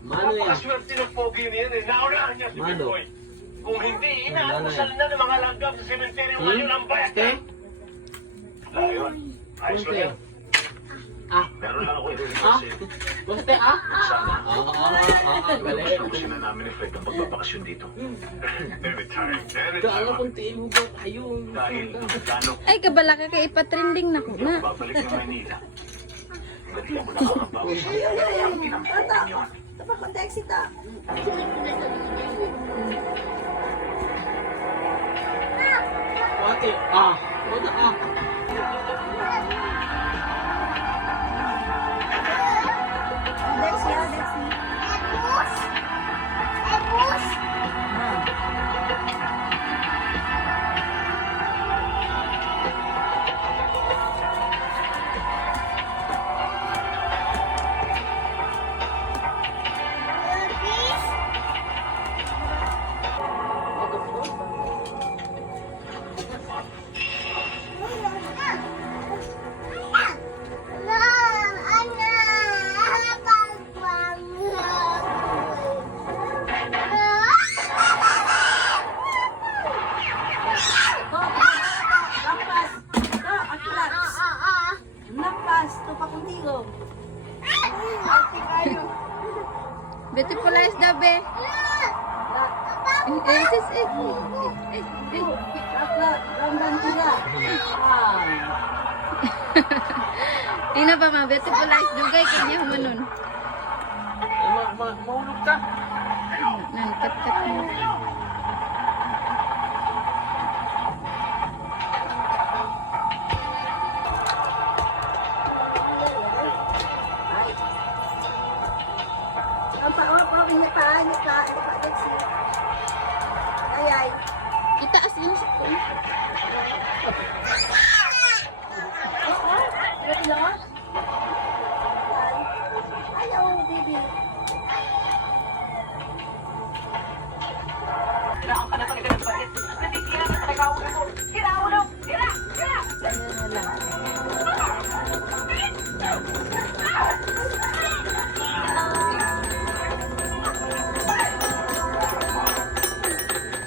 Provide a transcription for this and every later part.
Mano yan? Napakaswerte ng pogi niyan eh. Naunahan niya si Mano? Bitcoin. Kung hindi, Mano inaalmusal yan? na ng mga langgam sa sementeryo ngayon ang bayat. Ste? Ayun. Ayos ko Ste? yan. Ah? Meron lang ako Ah? i-reverse. Guste ah? Sana. Galing. Gusto na namin ni Fred ang pagbabakasyon dito. Anytime. Kaya kung tiin mo ba? Ayun. Dahil gano'n Ay, kabala ka kay ipatrending na ko na. babalik ng Manila. Hindi mo nakakabawi sa ang pinampukan yun. Wati. Ah. Wala ah. Beautiful eyes daw, be. Sis, Tina pa ma, beautiful eyes dugay kanya humanon. Mahulog ka. Nan, kat mo. Itaas yun sa ko.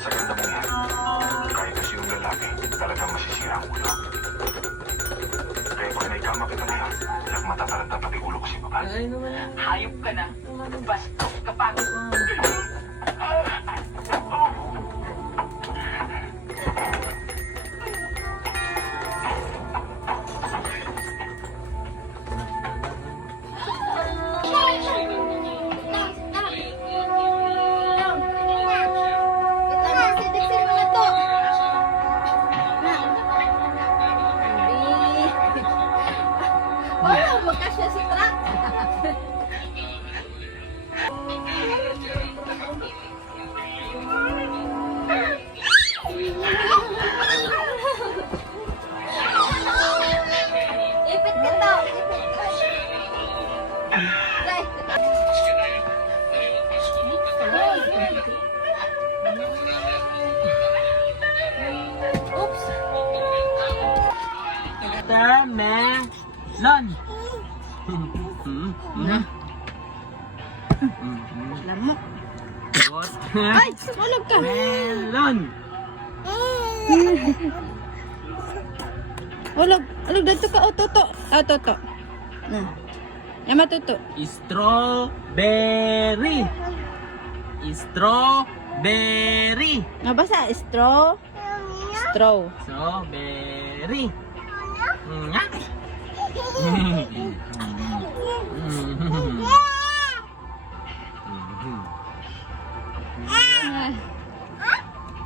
Sa ganda mo yan, kahit kasi yung lalaki, talagang masisira ang ulo. Kaya pag naikama kita na yan, yak matataranta pati ulo ko si babae. Ay naman yan. Hayop ka na. Bastos ka pa. Oh, magkasya si truck. Ipit ka to. Oops. Watermelon. Lamok. Ay! Tulog ka. Melon. Ulog. Ulog dito ka. Oh, toto. Oh, toto. Na. Yama toto. Strawberry. Strawberry. Nabasa. Straw. Straw. Strawberry. Nga.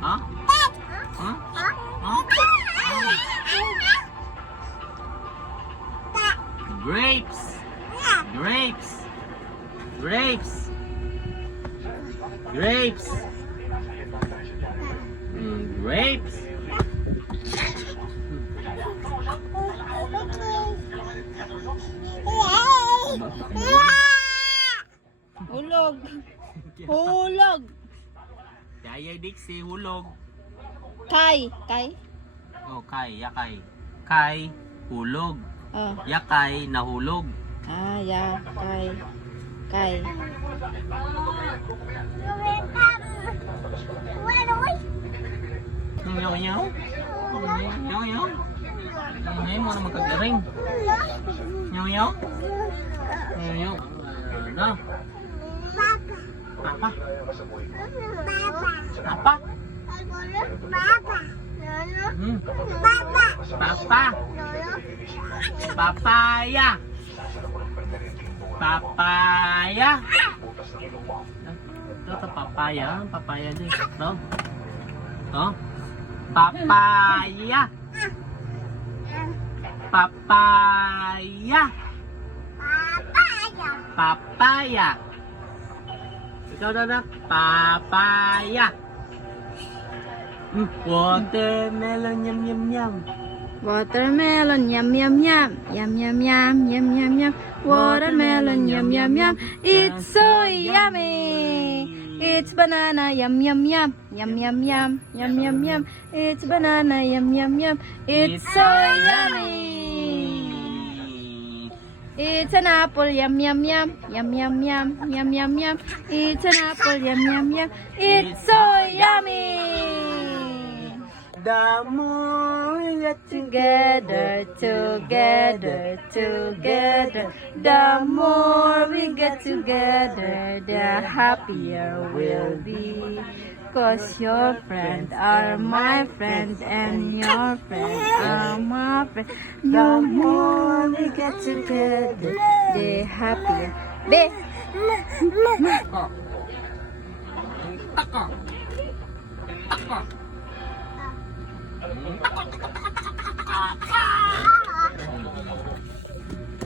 Ah. Ha? Grapes. Grapes. Grapes. Grapes. Grapes. Hulog. Hulog. Daya Dixie, hulog. Kay. Kay. Oh, kay, yakay. Kay, hulog. Oh. Yakay, nahulog. Ah, ya. Kay. Kay. Nyaw nyaw. Nyaw nyaw. Ngayon mo na magkagaring. Nyaw nyaw. Nyaw nyaw. Ano? Papa. Papa. Papa. Papaya. Papaya. Ito papaya. Papaya din. Ito. Ito. Papaya. Papaya. Papaya. Ikaw na. Papaya. Watermelon, yum yum yum. Watermelon, yum yum yum. Yum yum yum, yum yum yum. Watermelon, yum yum yum. It's so yummy. It's banana, yum yum yum. Yum yum yum, yum yum yum. It's banana, yum yum yum. It's so yummy. It's an apple, yum yum yum. Yum yum yum, yum yum yum. It's an apple, yum yum yum. It's so yummy. The more we get Together, together, together. The more we get together, the happier we'll be. 'Cause your friends are my friends and your friends are my friends. The more we get together, the happier. Be.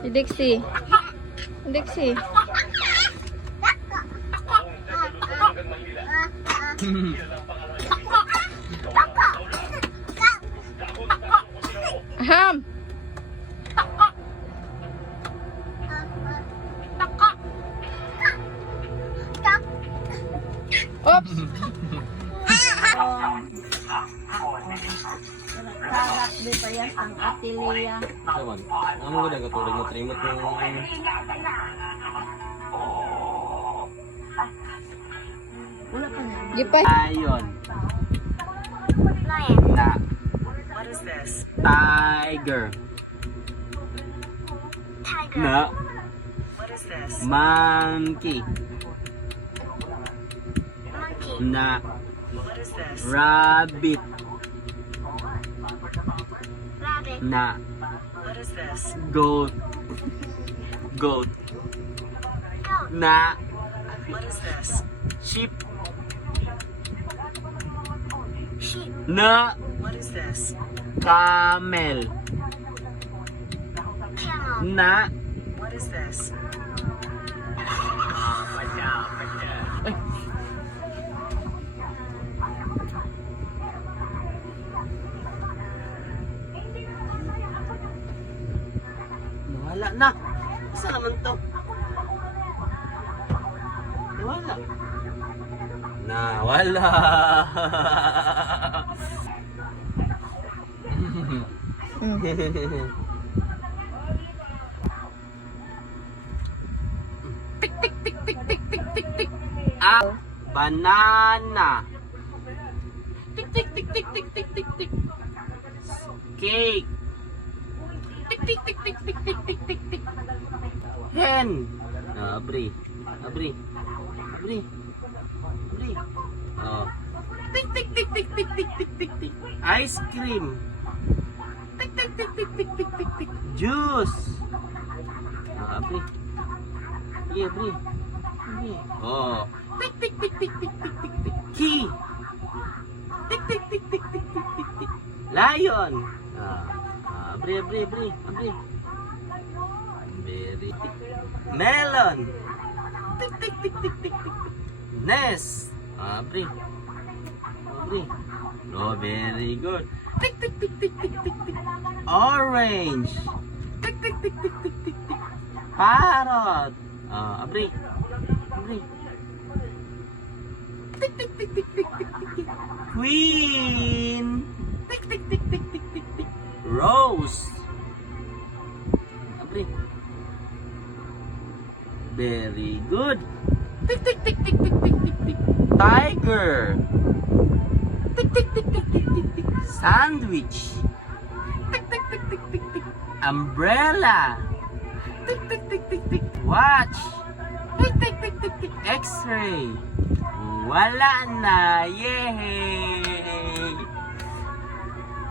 Dixie. Dixie. Ham. Oops. Karak di pa yan ang atilia. Sawan, amo ko daga turing mo trimot mo. Wala pa na. Di pa. Lion. Na. What is this? Tiger. Na. What is this? Monkey. Na. What is this? Rabbit. Na. What is this? Goat. Goat. Na. What is this? Sheep. Na. What is this? Camel. Na. What is this? Nawala na. Isa naman to. Nawala. Nawala. Tik tik tik tik tik tik tik tik. Ah, banana. Tik tik tik tik tik tik tik tik. Cake. Tik tik tik tik tik tik tik tik tik. Hen. Abri. Abri. Abri. Abri. Oh. Tik tik tik tik tik tik tik tik tik. Ice cream. Tik tik tik tik tik tik tik tik. Juice. Abri. Iya, Abri. Abri. Oh. Tik tik tik tik tik tik tik tik. Key. Tik tik tik tik tik tik tik tik. Lion. Abri, abri, abri, abri. Berry. Melon. Tik tik tik tik tik tik. Nest. Abri. Abri. Oh, very good. Tik tik tik tik tik tik tik. Orange. Tik tik tik tik tik tik tik. Parrot. Abri. Abri. Tik tik tik tik tik tik tik. Queen. Tik tik tik tik tik tik tik. Rose. Abri. Very good. Tick, tick, tick, tick, tick, tick, tick, tick. Tiger. Tick, tick, tick, tick, tick, tick, tick. Sandwich. Tick, tick, tick, tick, tick, tick. Umbrella. Tick, tick, tick, tick, tick. Watch. Tick, tick, tick, tick, tick. X-ray. Wala na. Yay!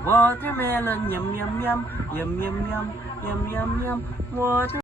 Watermelon. Yum, yum, yum. Yum, yum, yum. Yum, yum, yum. Water.